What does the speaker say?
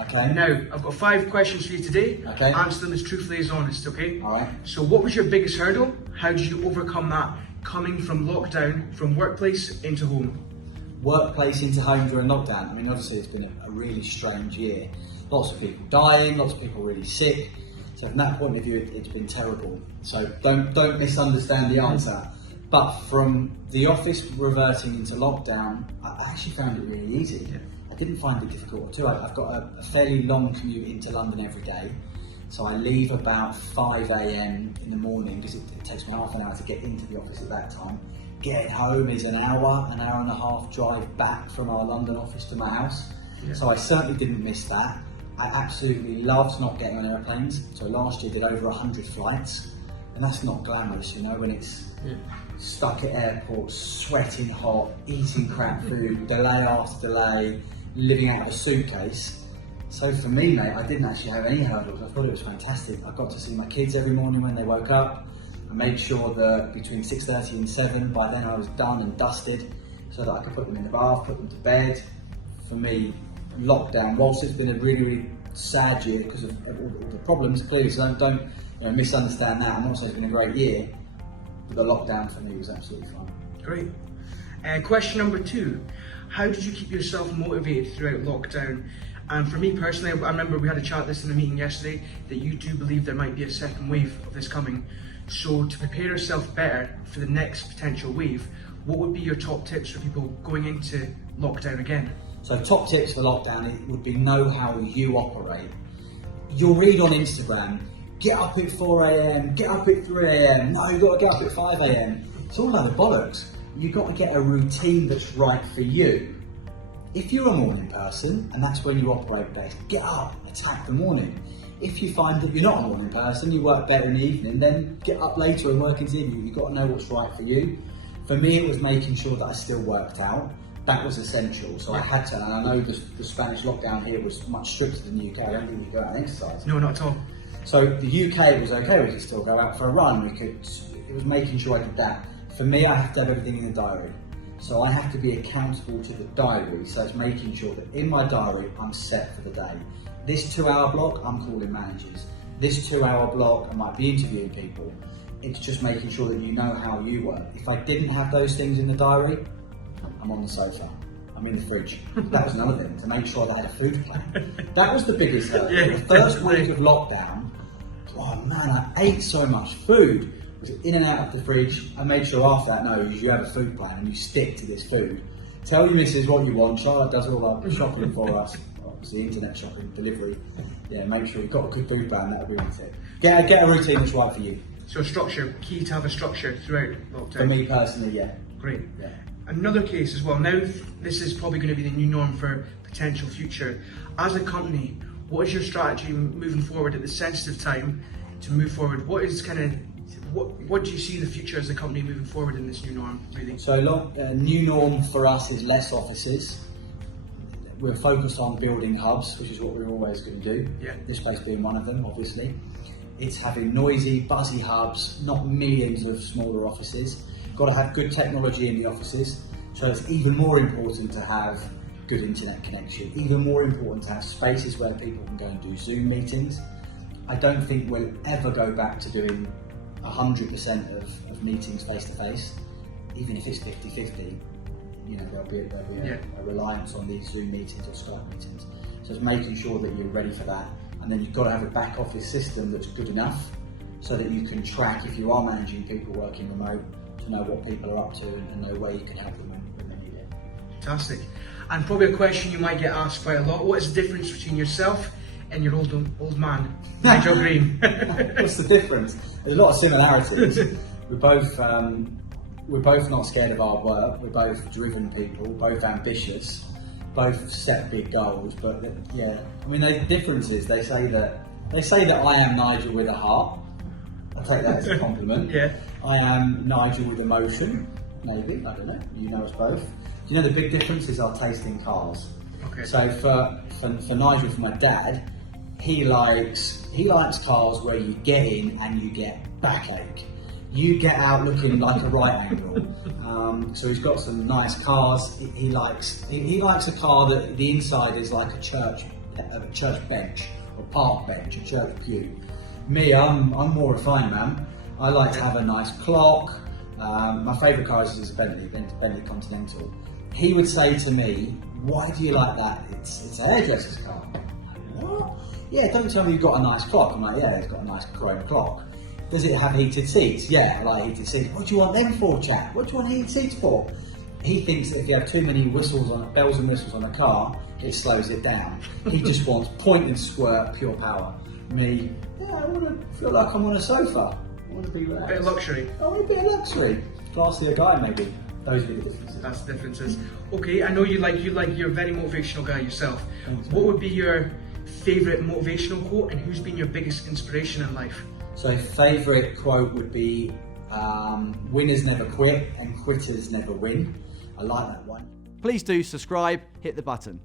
Okay. Now, I've got 5 questions for you today. Okay. Answer them as truthfully as honest, okay? All right. So what was your biggest hurdle? How did you overcome that coming from lockdown, from workplace into home? Workplace into home during lockdown. I mean, obviously it's been a really strange year. Lots of people dying, lots of people really sick. So from that point of view, it's been terrible. So don't misunderstand the answer. But from the office reverting into lockdown, I actually found it really easy. Yeah. I didn't find it difficult at all. I've got a fairly long commute into London every day. So I leave about 5 AM in the morning because it takes me half an hour to get into the office at that time. Getting home is an hour and a half drive back from our London office to my house. Yeah. So I certainly didn't miss that. I absolutely loved not getting on airplanes. So last year did over 100 flights, and that's not glamorous, you know, when it's stuck at airports, sweating hot, eating crap food, delay after delay, living out of a suitcase. So for me, mate, I didn't actually have any hurdles. I thought it was fantastic. I got to see my kids every morning when they woke up. I made sure that between 6:30 and 7, by then I was done and dusted so that I could put them in the bath, put them to bed. For me, lockdown, whilst it's been a really, really sad year because of all the problems, clearly, so don't misunderstand that. I'm not saying it's been a great year, but the lockdown for me was absolutely fine. Great. Question number 2. How did you keep yourself motivated throughout lockdown? And for me personally, I remember we had a chat this in the meeting yesterday, that you do believe there might be a second wave of this coming. So to prepare yourself better for the next potential wave, what would be your top tips for people going into lockdown again? So top tips for lockdown would be know how you operate. You'll read on Instagram, get up at 4 AM, get up at 3 AM, no, you've got to get up at 5 AM. It's all a load of bollocks. You've got to get a routine that's right for you. If you're a morning person, and that's when you operate best, get up, attack the morning. If you find that you're not a morning person, you work better in the evening, then get up later and work into the evening. You've got to know what's right for you. For me, it was making sure that I still worked out. That was essential. So I had to, and I know the Spanish lockdown here was much stricter than the UK. I don't think we could go out and exercise. No, not at all. So the UK, it was okay. We could still go out for a run. It was making sure I did that. For me, I have to have everything in the diary. So I have to be accountable to the diary. So it's making sure that in my diary, I'm set for the day. This 2-hour block, I'm calling managers. This 2-hour block, I might be interviewing people. It's just making sure that you know how you work. If I didn't have those things in the diary, I'm on the sofa. I'm in the fridge. That was another thing, to make sure that I had a food plan. That was the biggest hurdle. Yeah, the first week of lockdown, oh man, I ate so much food. Was in and out of the fridge. I made sure after that, no, you have a food plan and you stick to this food. Tell your missus what you want. Charlotte does all our shopping for us. Obviously, internet shopping, delivery. Yeah, make sure you've got a good food plan. That'll be with it. Get a routine that's right for you. So structure, key to have a structure throughout lockdown. For me personally, yeah. Great. Yeah. Another case as well. Now, this is probably going to be the new norm for potential future. As a company, what is your strategy moving forward at this sensitive time to move forward? What do you see in the future as a company moving forward in this new norm, really? So, new norm for us is less offices. We're focused on building hubs, which is what we're always going to do. Yeah. This place being one of them, obviously. It's having noisy, buzzy hubs, not millions of smaller offices. Got to have good technology in the offices. So it's even more important to have good internet connection. Even more important to have spaces where people can go and do Zoom meetings. I don't think we'll ever go back to doing 100% of meetings face to face, even if it's 50-50. You know, there'll be a reliance on these Zoom meetings or Skype meetings. So it's making sure that you're ready for that. And then you've got to have a back office system that's good enough so that you can track, if you are managing people working remote, to know what people are up to and know where you can help them when they need it. Fantastic. And probably a question you might get asked quite a lot. What is the difference between yourself and your old man, Nigel Green? What's the difference? There's a lot of similarities. We're both not scared of hard work. We're both driven people, both ambitious, both set big goals. But yeah, I mean, the difference is they say that I am Nigel with a heart. I take that as a compliment. Yeah. I am Nigel with emotion. Maybe, I don't know. You know us both. You know the big difference is our taste in cars. Okay. So for Nigel, for my dad, he likes cars where you get in and you get backache. You get out looking like a right angle. So he's got some nice cars. He likes a car that the inside is like a church a church bench, a park bench, a church pew. Me, I'm more refined, man. I like to have a nice clock. My favourite car is a Bentley Continental. He would say to me, "Why do you like that? It's a hairdresser's car." I'm like, what? Yeah, don't tell me you've got a nice clock. I'm like, yeah, it's got a nice chrome clock. Does it have heated seats? Yeah, I like heated seats. What do you want them for, chap? What do you want heated seats for? He thinks that if you have too many bells and whistles on a car, it slows it down. He just wants point and squirt, pure power. Me, yeah, I want to feel like I'm on a sofa. I want to be relaxed. A bit of luxury. I want a bit of luxury. Classier guy, maybe. Those are the differences. That's the differences. Okay, I know you're a very motivational guy yourself. What would be your favourite motivational quote, and who's been your biggest inspiration in life? So favourite quote would be, winners never quit and quitters never win. I like that one. Please do subscribe, hit the button.